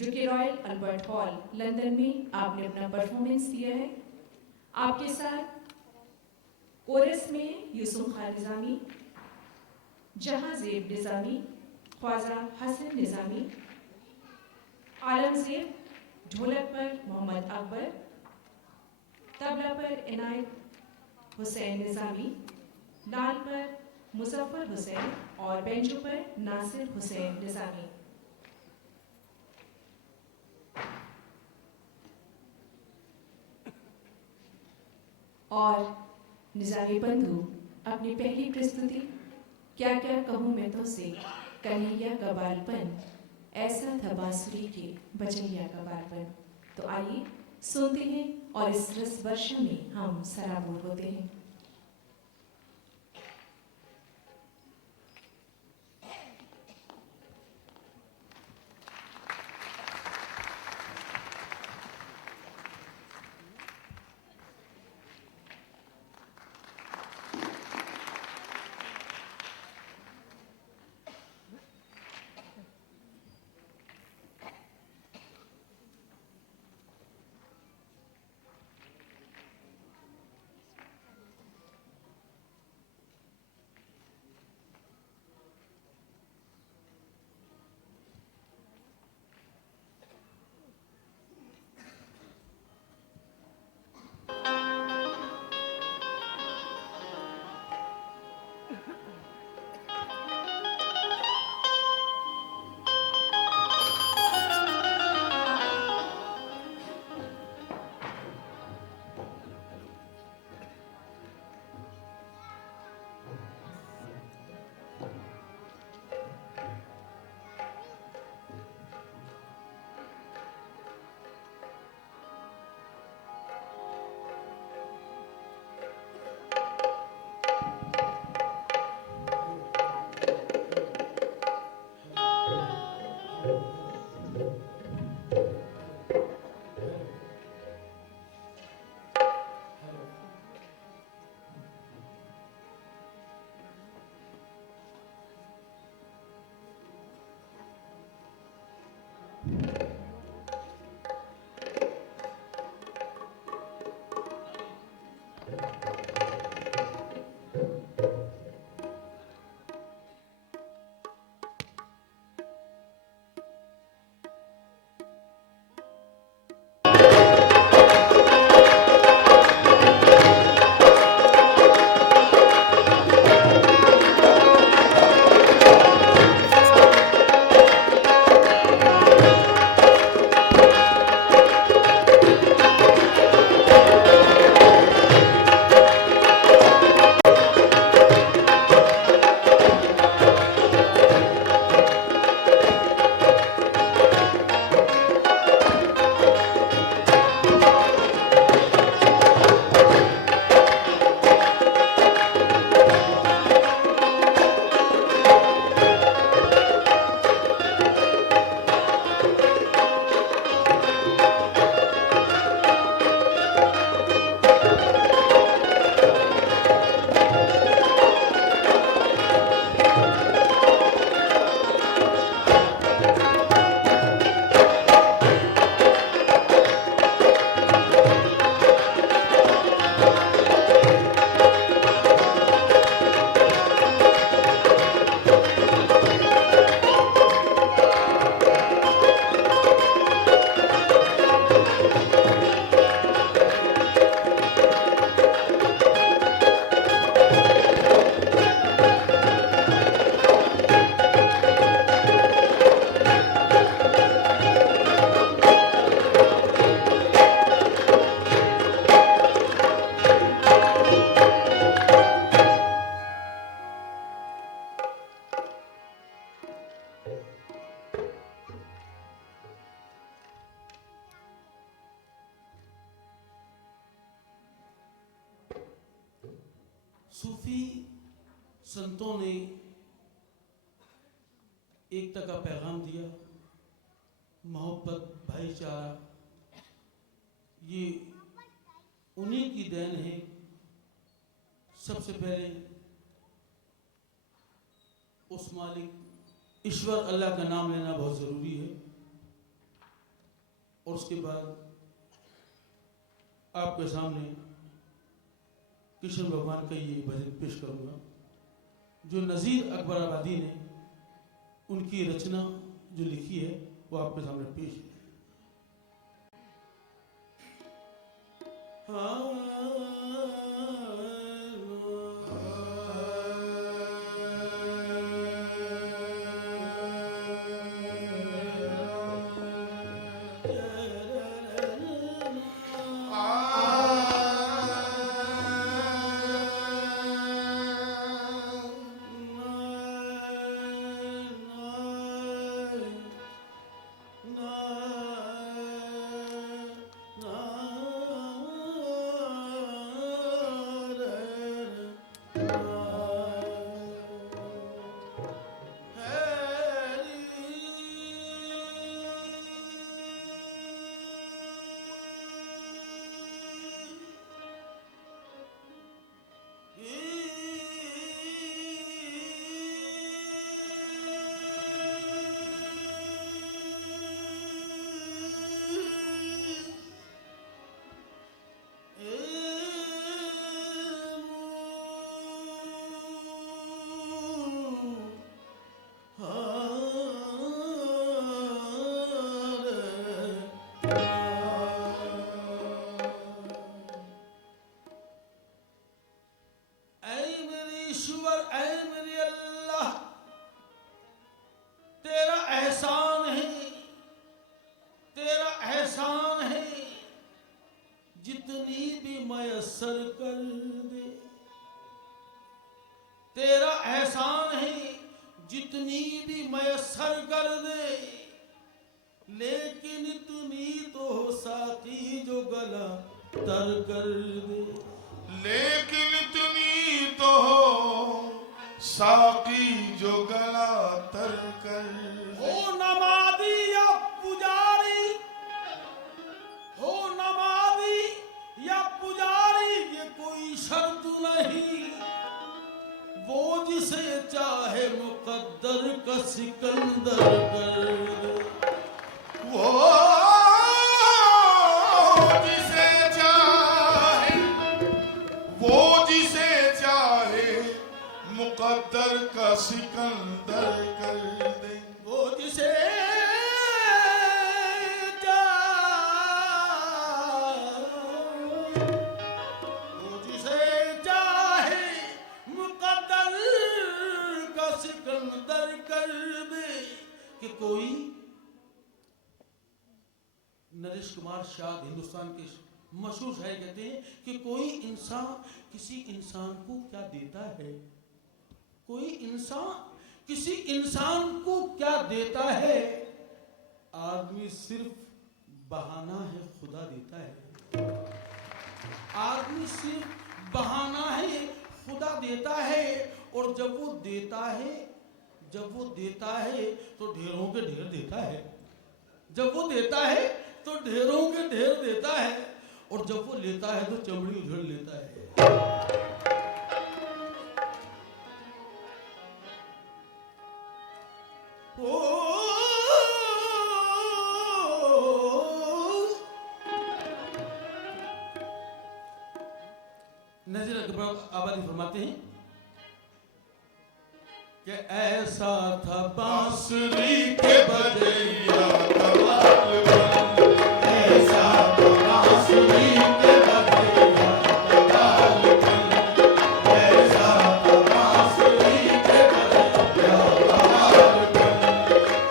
जो कि royal Albert hall London में आपने अपना परफॉर्मेंस दिया है। आपके साथ कोरस में यूसुफ खान निज़ामी, जहांजेब निज़ामी, ख्वाजा हसन निज़ामी, आलमजेब, ढोलक पर मोहम्मद अकबर, तबला पर इनायत हुसैन निज़ामी, नाल पर मुजफ्फर हुसैन और बेंजो पर नासिर हुसैन निज़ामी। और निज़ामी बंधु अपनी पहली प्रस्तुति क्या क्या कहूँ मैं तो से कन्हैया का बालपन ऐसा था बांसुरी के बजैया का बालपन। तो आइए सुनते हैं और इस रस वर्षा में हम सराबोर होते हैं। सूफी संतों ने एकता का पैगाम दिया, मोहब्बत, भाईचारा, ये उन्हीं की देन है। सबसे पहले उस मालिक ईश्वर अल्लाह का नाम लेना बहुत ज़रूरी है। और उसके बाद आपके सामने कृष्ण भगवान का ये भजन पेश करूंगा जो नज़ीर अकबर आबादी ने उनकी रचना जो लिखी है वो आपके सामने पेश है। जितनी भी मयसर कर दे, तेरा एहसान है जितनी भी मयसर कर दे, लेकिन इतनी तो हो साकी जो गला तर कर दे, लेकिन इतनी तो हो साकी जो गला तर कर दे। हो नमाज़ी या पुजारी, हो नमाज़ी या पुजारी ये कोई शर्त नहीं, वो जिसे चाहे मुकद्दर का सिकंदर कर दे, वो जिसे चाहे, वो जिसे चाहे मुकद्दर का सिकंदर कर दे, वो जिसे सिकंदर कर दे। कि कोई नरेश कुमार शाह हिंदुस्तान के मशहूर शायर कहते हैं कि कोई इंसान किसी इंसान को क्या देता है, कोई इंसान किसी इंसान को क्या देता है, आदमी सिर्फ बहाना है खुदा देता है, आदमी सिर्फ बहाना है खुदा देता है। और जब वो देता है, जब वो देता है तो ढेरों के ढेर देता है, जब वो देता है तो ढेरों के ढेर देता है, और जब वो लेता है तो चमड़ी उधेड़ लेता है। नज़ीर अकबर आबादी फरमाते हैं कि ऐसा था बांसुरी के बजैया कमाल बन, ऐसा था बांसुरी के बजैया कमाल बन, ऐसा था बांसुरी के बजैया कमाल बन,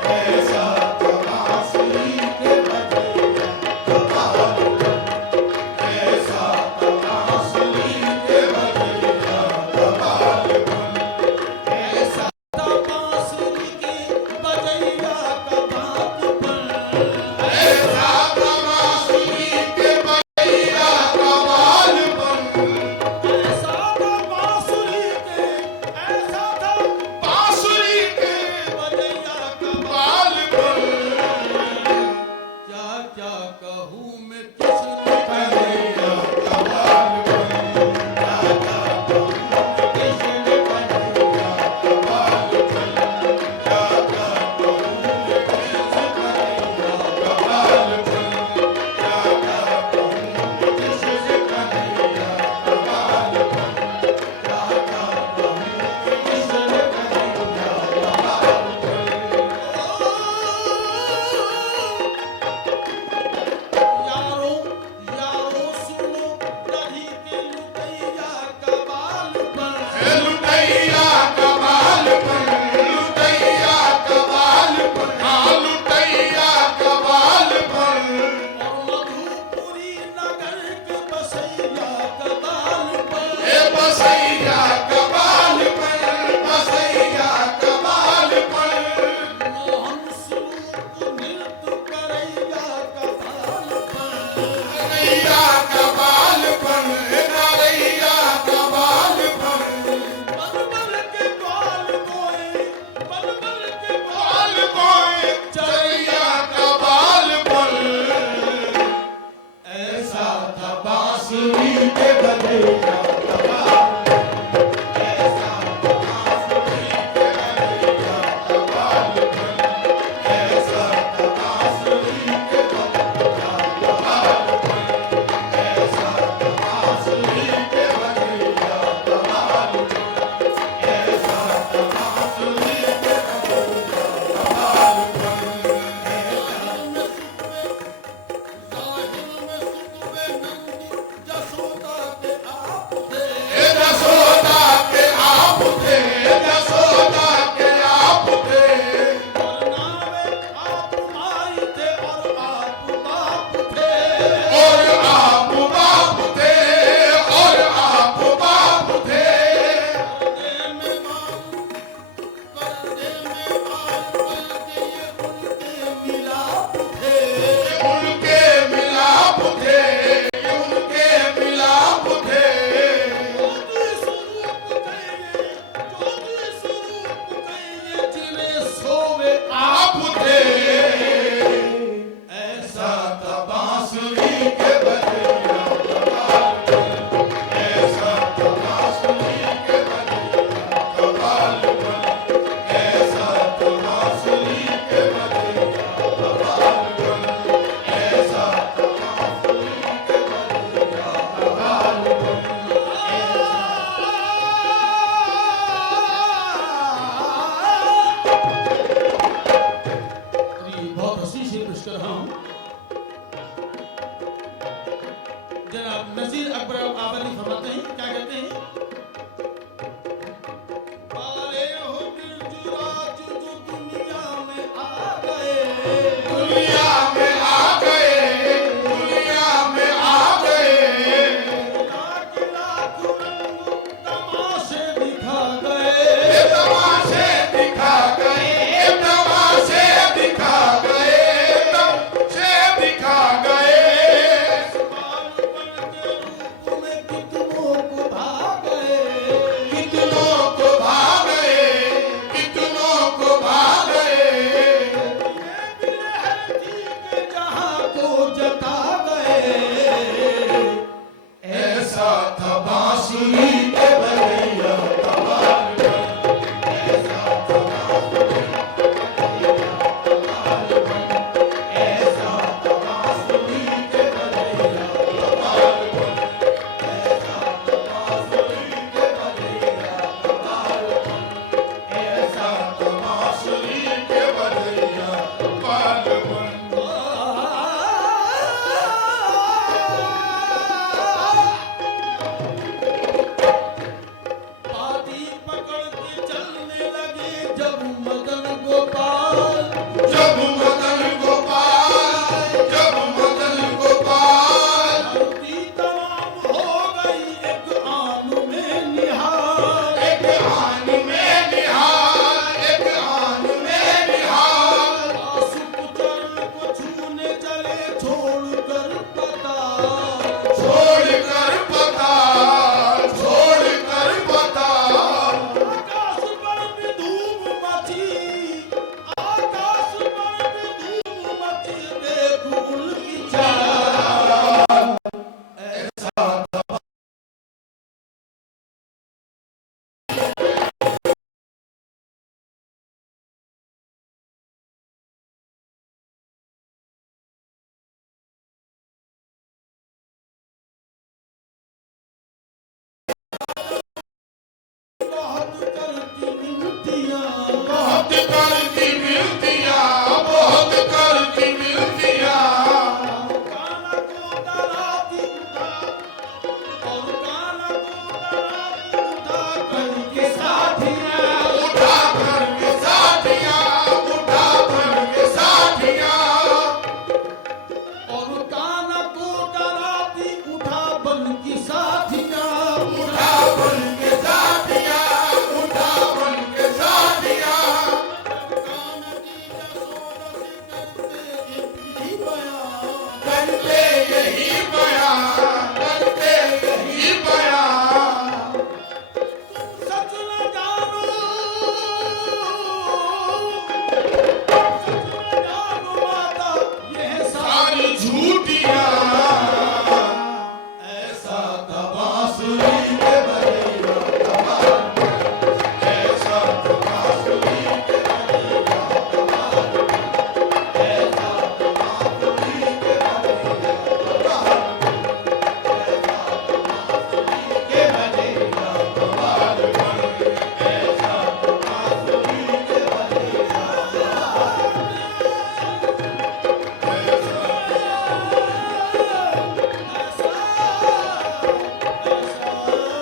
ऐसा था बांसुरी के बजैया कमाल बन, ऐसा था बांसुरी के बजैया कमाल बन, ऐसा बांसुरी की बजैया का बाप बन, पेश कर रहा हूं। जनाब नजीर अकबर आबादी फरमाते हैं, क्या कहते हैं? पारे हो बिरजू राज जो दुनिया में आ गए, दुनिया में आ गए, दुनिया में आ गए, लाख लाख रंग तमाशे दिखा गए, ये तमाशे दिखा गए, ये तमाशे दिखा गए, तमाशे दिखा गए। बालपन के रूप में कितनों को भा गए, कितनों को भा गए, कितनों को भा गए। ये दिल है थी के जहां को जता गए। ऐसा था बांसुरी के बजैया कमाल कर, ऐसा था बांसुरी के बजैया कमाल कर, ऐसा था बांसुरी के बजैया कमाल कर, ऐसा था बांसुरी के बजैया कमाल कर, ऐसा था बांसुरी के बजैया कमाल कर। पाती पकड़ के चलने लगे जब मदन गोपाल, जब मदन गोपाल, जब मदन गोपाल, धरती तमाम हो गई एक आन में निहाल। एक आन में निहाल, एक आन में निहाल। आसुक चरण को छूने चले छोड़कर पताल, छोड़कर पताल, छोड़कर पताल, आकाश पर भी धूम मची, आकाश पर भी धूम मची, देख उनकी चाल। ऐसा था बहुत करती मिनतियां, बहुत करती मिलतियां, बहुत करती मिलतियां। काला को डराती उठा, और काला को डराती उठा करके साथियां, उठा करके साथियां, उठा करके साथियां, और काला को डराती उठा बन की साथियां, उठा बन के साथियां, उठा बन के साथियां। कान की जसोदा से करते यही बयान, करते यही बयान, करते यही बयान। सच न जानो, सच न जानो माता यह सारी झूठियां, ऐसा था बांसुरी के बजैया कमाल कर, ऐसा था बांसुरी के बजैया कमाल कर, ऐसा था बांसुरी के बजैया कमाल कर, ऐसा था बांसुरी के बजैया कमाल कर, ऐसा था बांसुरी के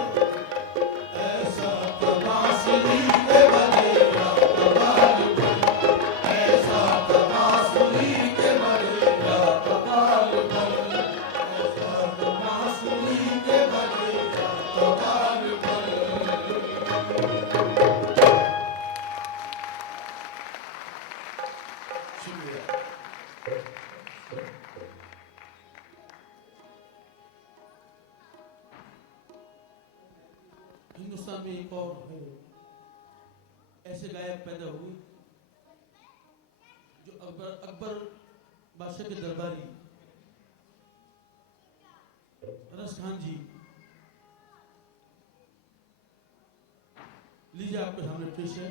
बजैया ऐसा था बांसुरी के बजैया कमाल कर, ऐसा था बांसुरी के बजैया कमाल कर, ऐसा था बांसुरी के बजैया कमाल कर। शुक्रिया। हिंदुस्तान में एक और ऐसे गायक पैदा हुए जो अकबर बादशाह के दरबारी रस खान जी, लीजिए आपके सामने पेश है।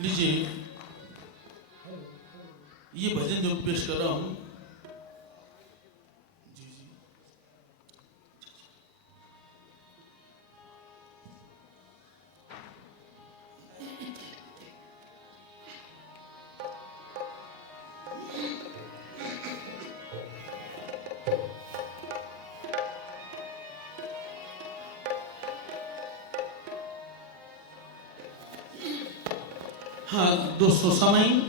लीजिए ये भजन जो पेश कर रहा हूं, जी जी, हाँ दोस्तों, सामाइन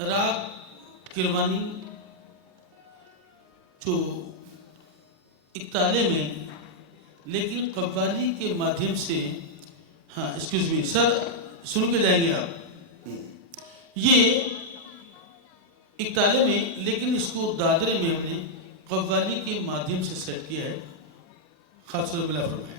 राग किरवानी जो एक ताले में लेकिन कव्वाली के माध्यम से, हाँ एक्सक्यूज मी सर, सुन के जाएंगे आप। ये एक ताले में लेकिन इसको दादरे में अपने कव्वाली के माध्यम से सेट किया है, खासतौर पर फरमाया।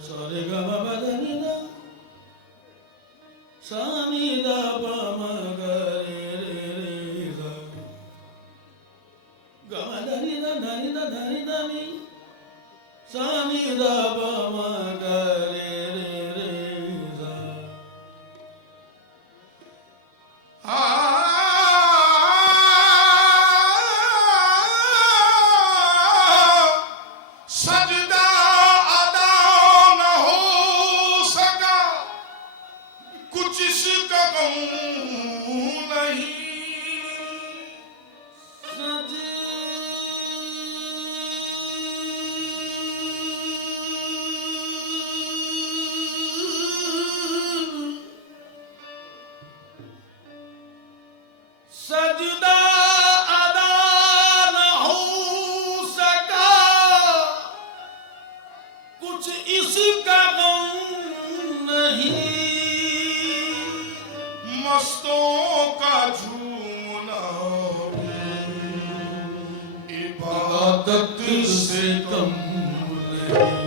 सारे गा मा पा धा नि धा, सा नि धा पा मा गा रे रे रे धा, गा मा धा नि धा धा नि धा धा नि धा नि, सा नि धा पा मा गा रे रे रे धा। सजदा अदा न हो सका, कुछ इसका उसका गम नहीं, मस्तों का झूमना इबादत से कम नहीं।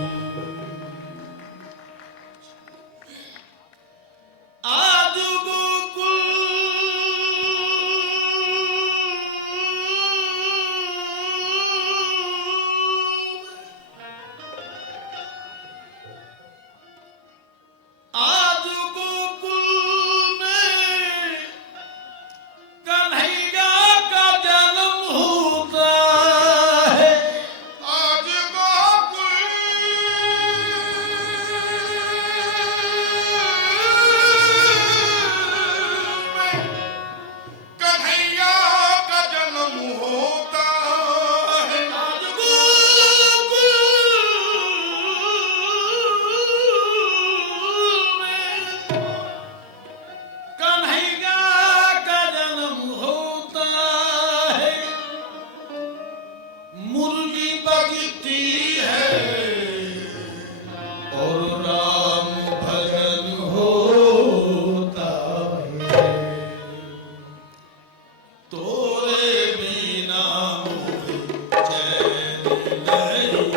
आज गोकुल आज गोकुल में कन्हैया का जन्म होता है। आज गोकुल में कन्हैया का जन्म होता है। आज गोकुल में कन्हैया का जन्म होता है। मुरली बजती है और राम भजन होता है। तोरे बिना मोहे चैन नहीं,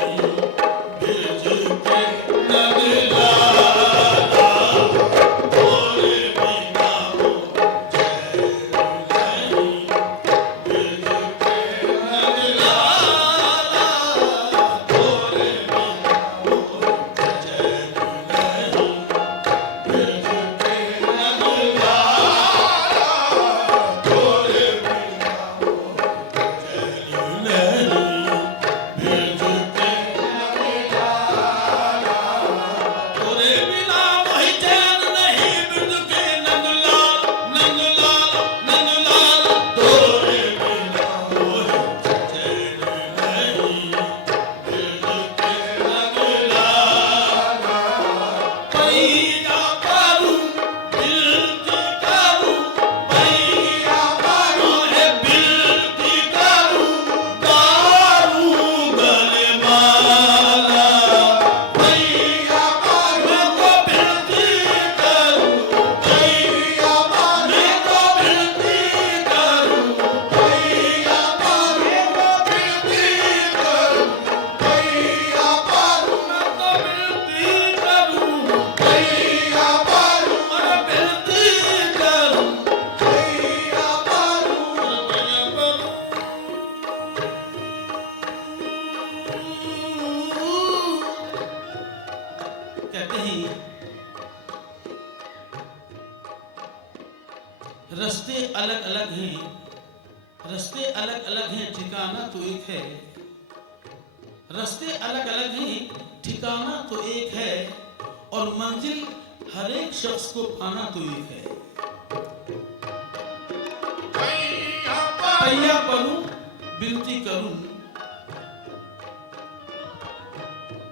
भिज के नग लाला। तोरे बिना मोहे चैन नहीं, भिज के नग लाला। तोरे बिना मोहे चैन नहीं, भिज के नग लाला। तोरे बिना चैन नहीं, भिज के नग लाला। तोरे बिना मोहि चैन नहीं, भिज के नग लाला, नग लाला, नग लाला। तोरे बिना मोहि चैन नहीं, भिज के नग लाला। पैया परूं बिनती करूं, पैया परूं है बिनती करूं, दारू गले माला। पैया परूं को बिनती करूं, पैया परूं को बिनती करूं, पैया परूं को बिनती करूं, पैया परूं को बिनती करूं, पैया परूं को बिनती करूं, पैया परूं। कहते हैं रास्ते अलग अलग हैं, रास्ते अलग अलग हैं, ठिकाना तो एक है। रास्ते अलग अलग हैं, ठिकाना तो एक है, और मंजिल हर एक शख्स को पाना तो एक है। पैया परूं बिनती करूं,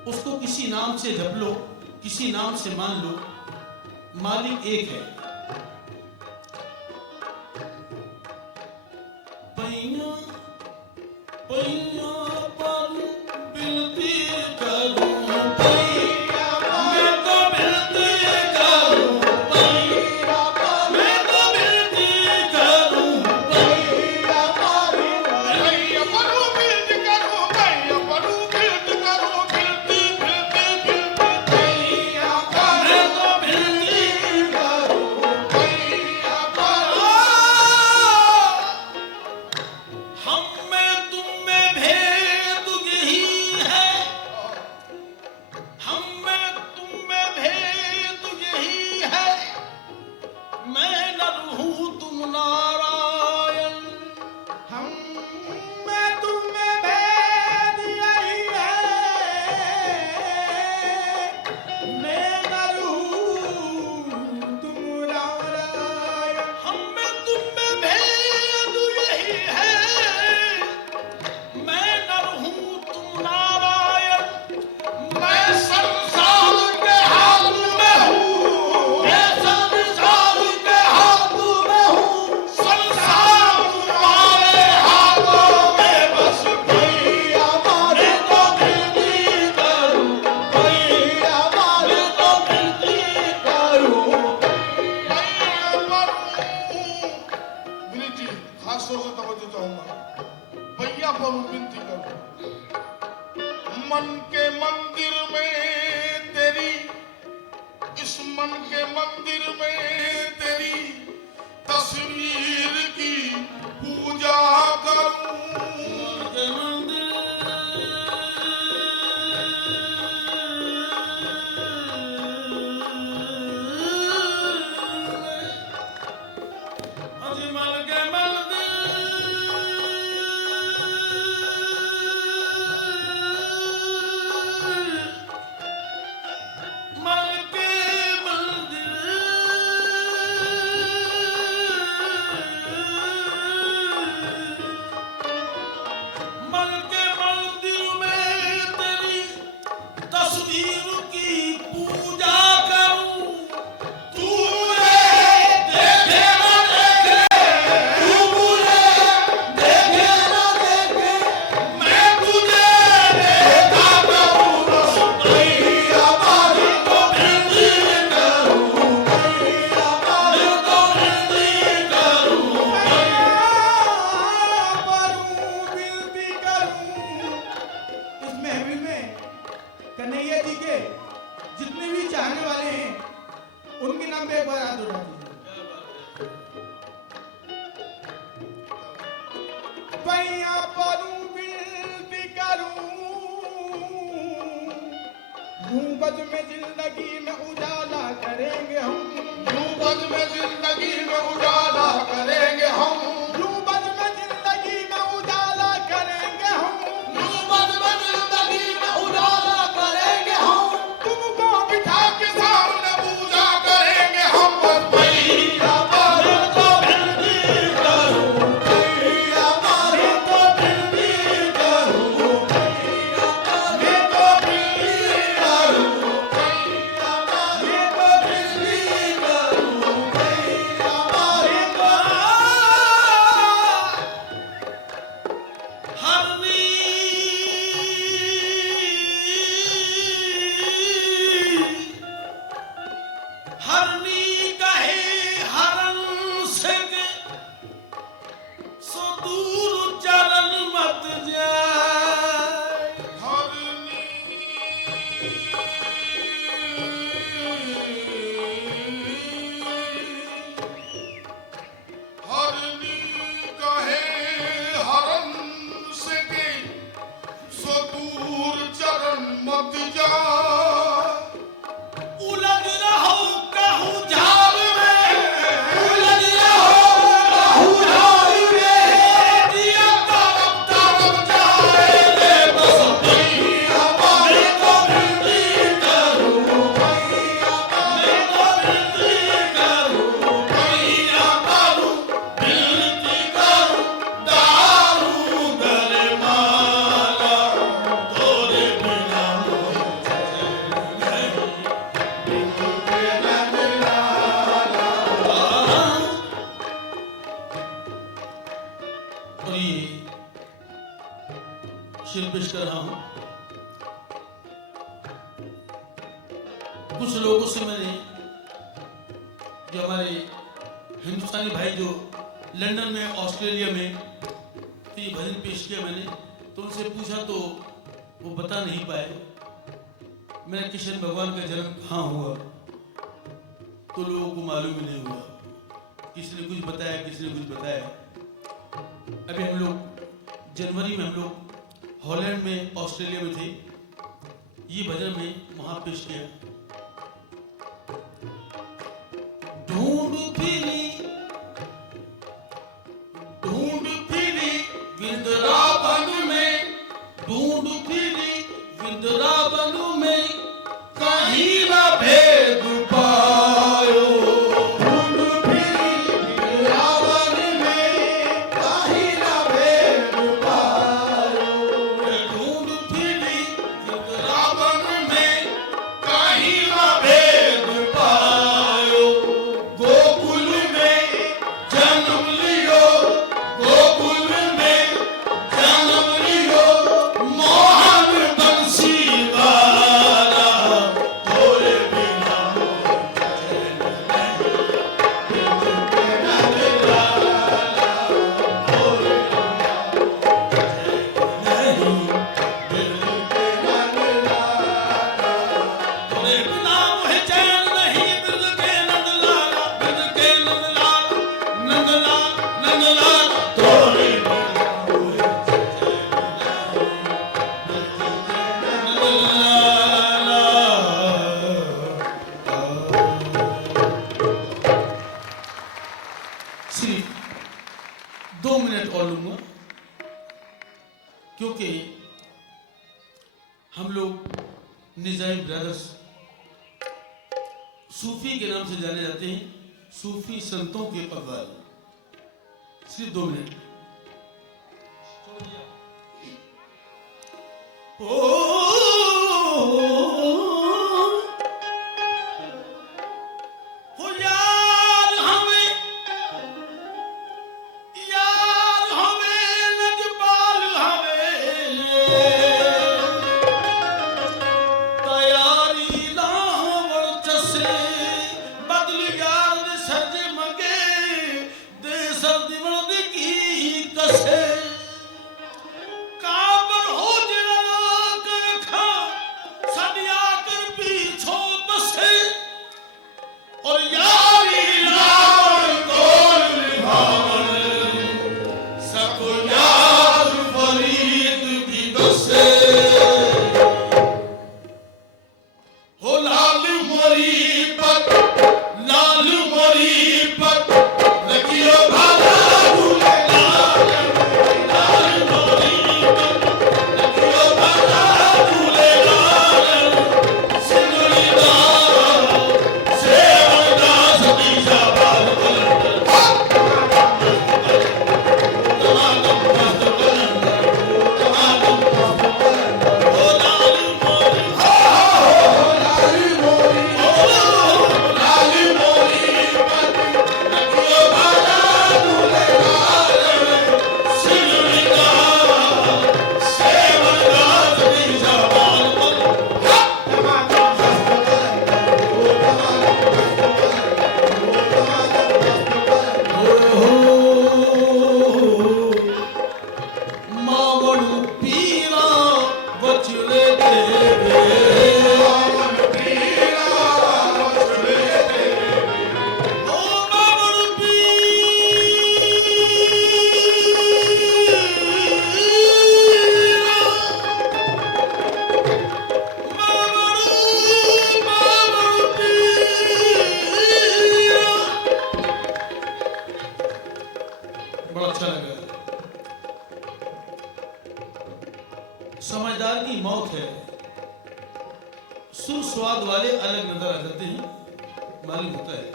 उसको किसी नाम से जप लो, किसी नाम से मान लो, मालिक एक है। पैया पैया परूं बिनती करूं, पैया मैं तो बिनती करूं, पैया मैं तो बिनती करूं, पैया परूं भैया परू बिरत करो, भैया परू बिरत करो, बिरती बिरती बिरती भैया परू मैं तो बिनती करो, भैया परू हम में तुम में चाहने वाले हैं उनके नाम पे एक बार हाथ उठा दीजिए। पैया परूं विनती करूं, गुंबद में जिंदगी में उजाला करेंगे हम, गुंबद में जिंदगी में उजाला करेंगे हम, गुंबद में जिंदगी में उजाला करेंगे हम, गुंबद में जिंदगी में उजाला करेंगे हम, तुमको बिठा के सामने पूजा करेंगे हम। पैया परूं तो विनती करूं, पैया परूं तो विनती करूं, पैया परूं तो विनती करूं, पैया परूं तो विनती करूं, पैया परूं तो हरनी हरनी कहे हरन से सो दूर चरण मत जाए। हरनी कहे हरन से के सो दूर चरण मत जा, उलझ रहो कहूँ झाल में, उलझ रहो कहूँ झाल में, दिया तरफ तरफ जाएंगे बस। पैया परूं तो विनती करूं, पैया परूं तो विनती करूं, पैया परूं विनती करूं, दारू गले माला तोरे बिना मुझे नहीं, बिन तेरा निराला। और ये शेर पेश कर रहा हूं। कुछ लोगों से मैंने, जो हमारे हिंदुस्तानी भाई जो लंदन में, ऑस्ट्रेलिया में, तो ये भजन पेश किया मैंने, तो उनसे पूछा तो वो बता नहीं पाए। मेरा कृष्ण भगवान का जन्म कहाँ हुआ तो लोगों को मालूम ही नहीं हुआ। किसी ने कुछ बताया, किसी ने कुछ बताया। अभी हम लोग जनवरी में हम लोग हॉलैंड में, ऑस्ट्रेलिया में थे। ये भजन में वहां पेश किया। ढूंढ फिरी विंध्यावन में, ढूंढ फिरी विंध्यावन में, कहीं ना भेद पायो। ढूंढ फिरी विंध्यावन में, कहीं ना भेद पायो, ढूंढ फिरी रावण में कहीं ना भेद पायो, गोकुल में जन्म लियो, गोकुल में जन्म लियो, मोहन बंसी वाला तोरे बिना मुझे नहीं, बिन तेरा निराला तोरे नहीं, बिन तेरा निराला। तोरे बिना मुझे चैन नहीं। बिरद के नंदलाला, बिरद के नंदलाला, नंदलाला, नंदलाला, तोरे बिना मुझे चैन नहीं। नंदलाला। सिर्फ 2 मिनट और लूंगा, क्योंकि हम लोग निजामी ब्रदर्स सूफी के नाम से जाने जाते हैं, सूफी संतों के पगवाल। सिर्फ 2 मिनट। हो यार हमें लजपाल हमें, तैयारी लाहौर चसे बदल यार ने सज मगे, दे सर्दी वर्दी की कसे, काबर हो जरा कर मोरी पग लाल मोरी पग रखियो भाला झूले लाल मोरी पग रखियो भाला झूले लाल सिंदूरी दास सेवन दास सतीशा बाल समझदार की मौत है। सुर स्वाद वाले अलग नजर आ जाते हैं, मालूम होता है।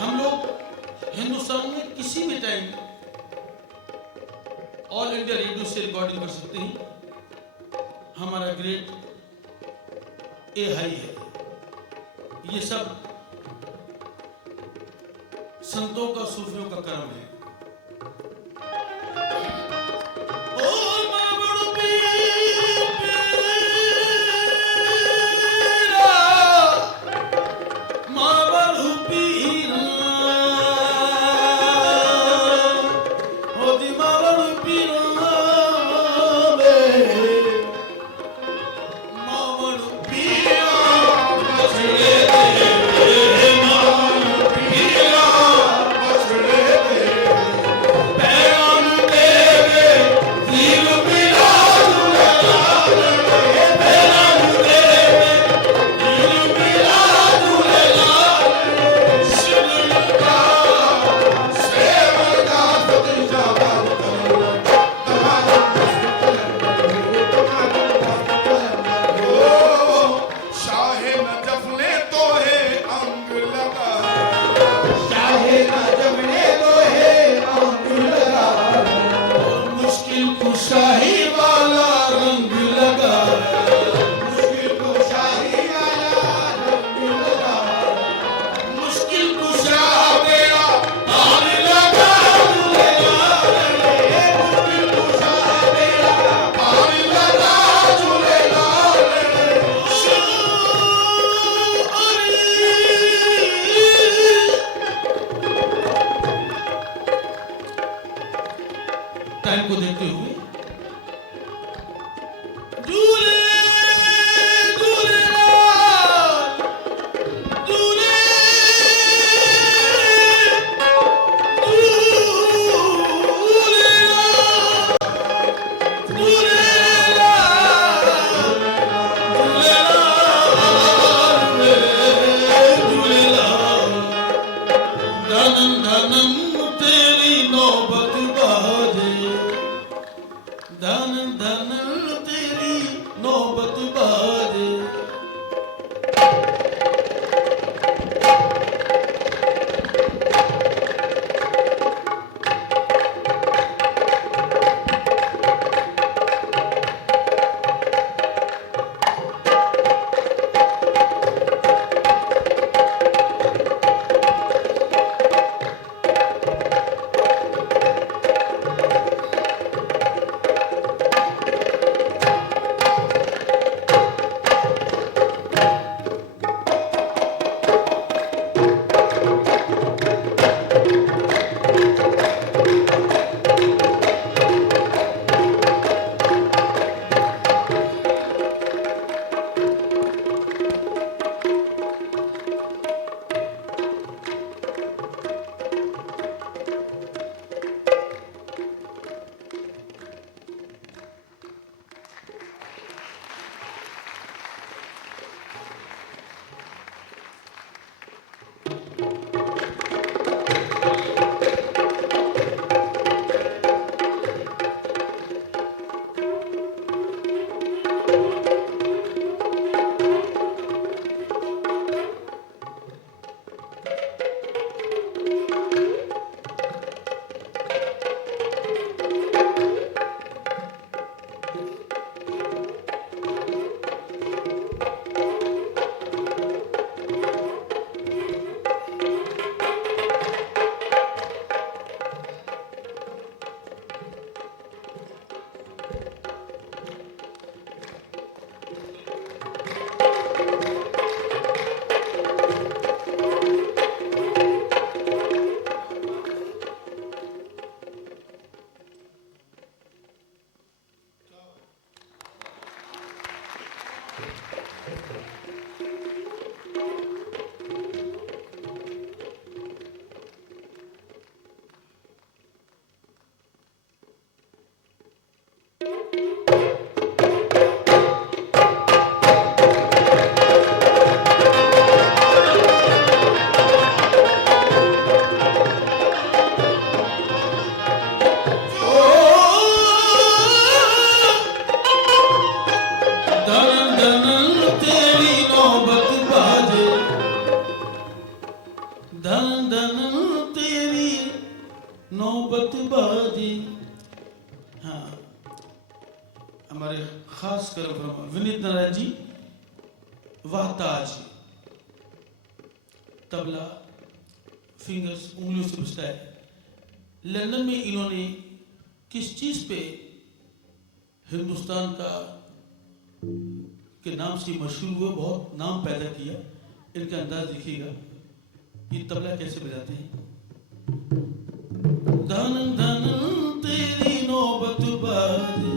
हम लोग हिंदुस्तान में किसी भी टाइम ऑल इंडिया रेडियो से रिकॉर्डिंग कर सकते हैं। हमारा ग्रेड ए हाई है। ये सब संतों का, सूफियों का कर्म है। टाइम को देखते हुए हाँ, हमारे खास कर विनीत नारायण जी, वाह ताज, तबला, फिंगर्स, उंगलियों से बजता है। लंदन में इन्होंने किस चीज पे हिंदुस्तान का के नाम से मशहूर हुए, बहुत नाम पैदा किया। इनका अंदाज देखिएगा, ये तबला कैसे बजाते हैं। धन धन तेरी नौबत बाजे,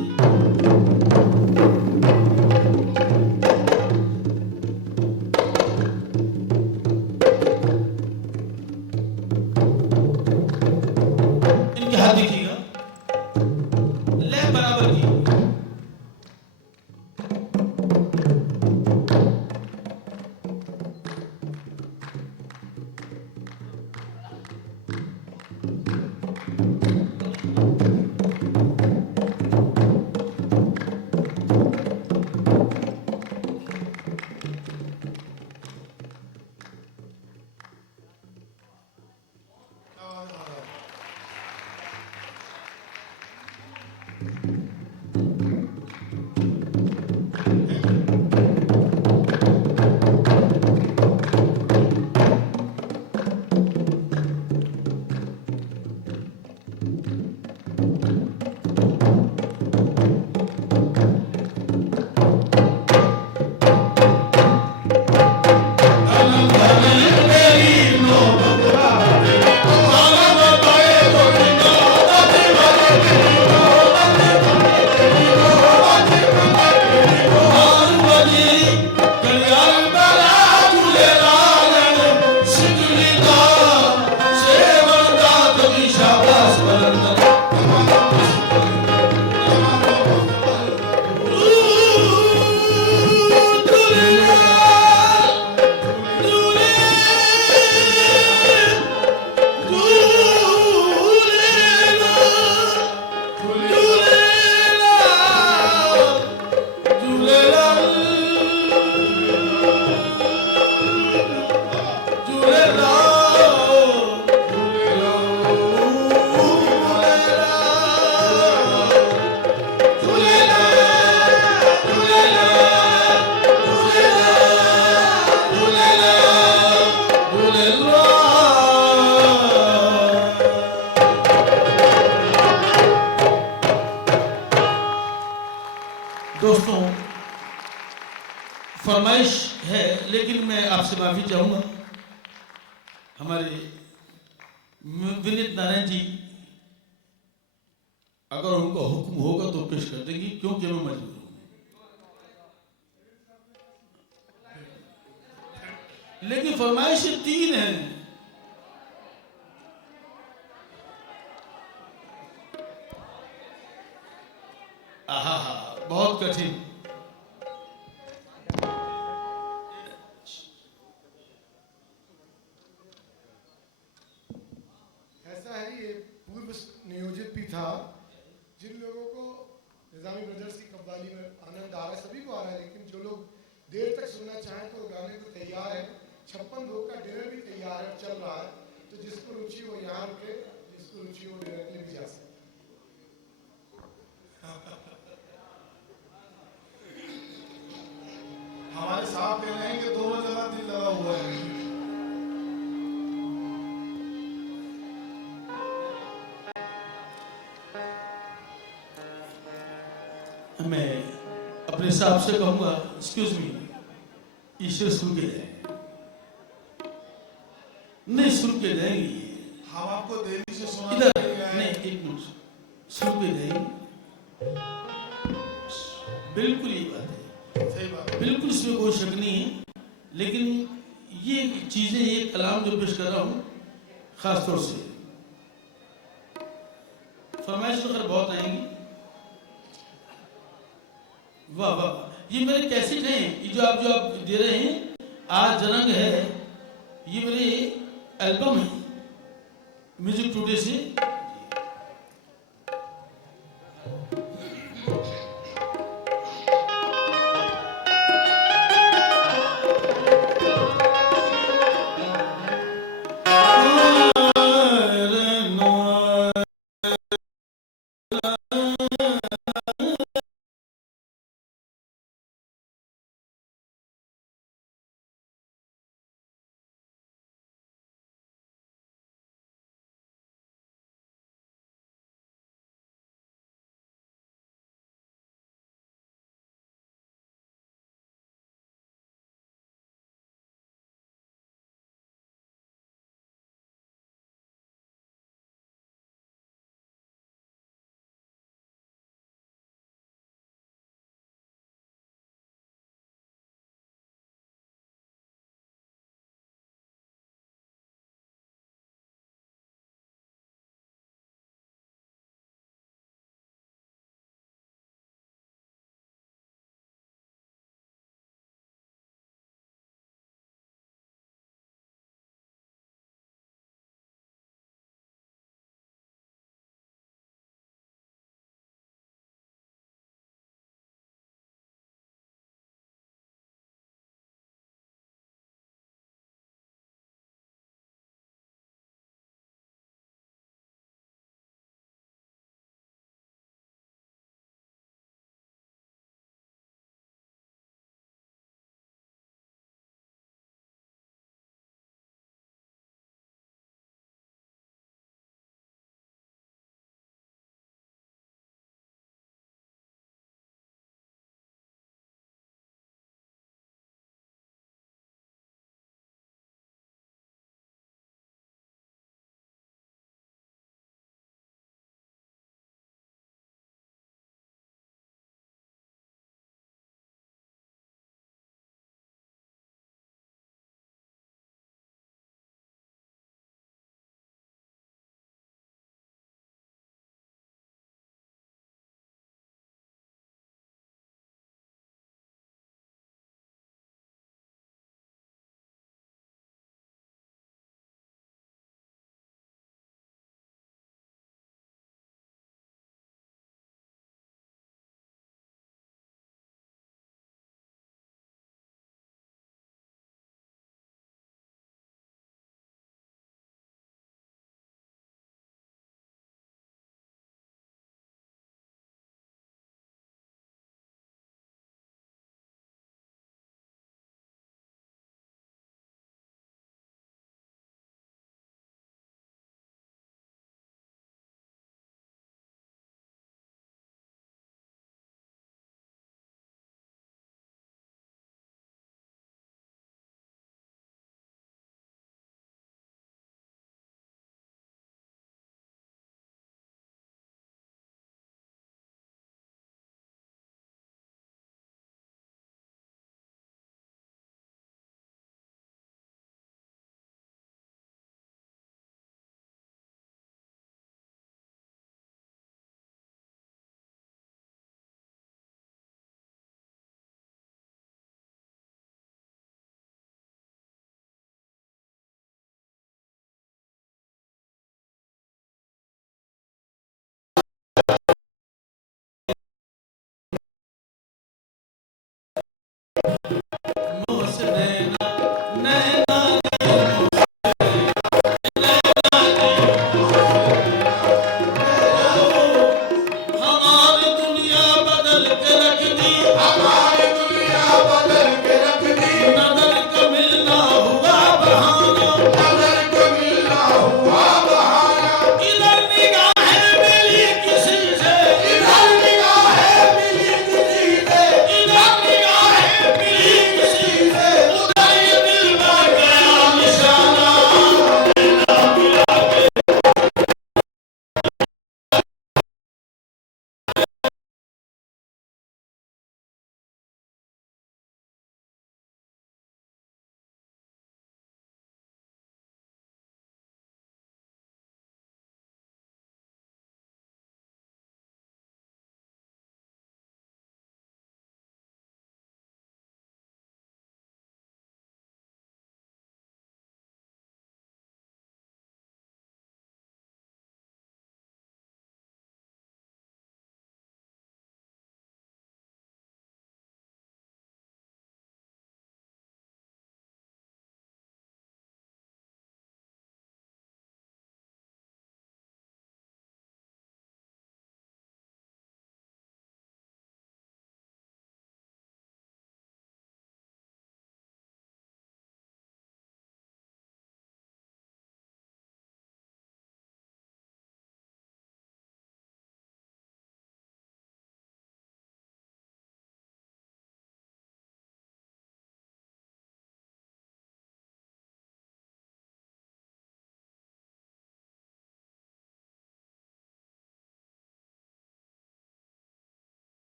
इनके हाथ देखिएगा, लय बराबर की। दोस्तों, फरमाइश है, लेकिन मैं आपसे माफी चाहूंगा। हमारे विनीत नारायण जी, अगर उनका हुक्म होगा तो पेश कर देंगी, क्योंकि मैं मजबूर हूं। लेकिन फरमाइश 3 है। आहा, बहुत कठिन। ऐसा है, ये पूर्व नियोजित भी था। जिन लोगों को निजामी ब्रदर्स की कव्वाली में आनंद आ रहा है, सभी को आ रहा है, लेकिन जो लोग देर तक सुनना चाहें तो गाने को तैयार है। 56 लोग का डिनर भी तैयार है, चल रहा है। तो जिसको रुचि वो यहाँ रुके, जिसको रुचि वो डिनर के लिए भी जा सकते। हमारे साहब कह रहे हैं कि दोनों जगह दिल लगा हुआ है। मैं अपने हिसाब से कहूंगा, एक्सक्यूज मी, ईश्वर सुन के जाए, नहीं सुन के जाएंगे। हम आपको देरी से सुना इधर नहीं, एक मिनट, सुन के जाएंगे। बिल्कुल ये बात है, सही बात है, बिल्कुल इसमें कोई शक नहीं है। लेकिन ये चीजें, ये कलाम जो पेश कर रहा हूँ, खासतौर से फरमाइश तो खैर बहुत आएंगी। वाह वाह, ये मेरे कैसेट हैं, ये जो आप दे रहे हैं, आज रंग है, ये मेरे एल्बम है म्यूजिक टुडे से।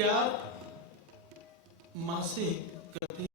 प्यार माँ से करते